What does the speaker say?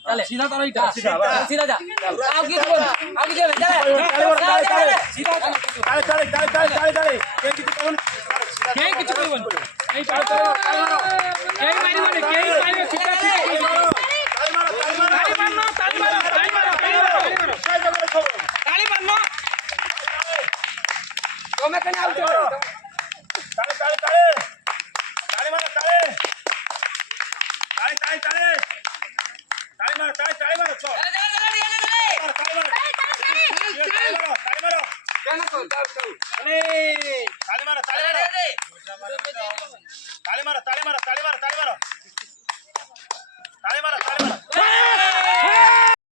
चले सीधा तो नहीं सीधा सीधा जा आगे चले चले सीधा चले चले चले चले चले चले के किछु कोन এই পার তো এই মারি মানে কে মারি সিধা সিধা তালি মারো তালি মারো তালি মারো তালি মারো তুমি কেন আউছো তালি তালি তালি তালি মারো তালি তালি তালি তালি ताली मारो ताली मारो चल ताली मारो ताली मारो जाना तो चल अरे ताली मारो ताली मारो ताली मारो ताली मारो ताली मारो ताली मारो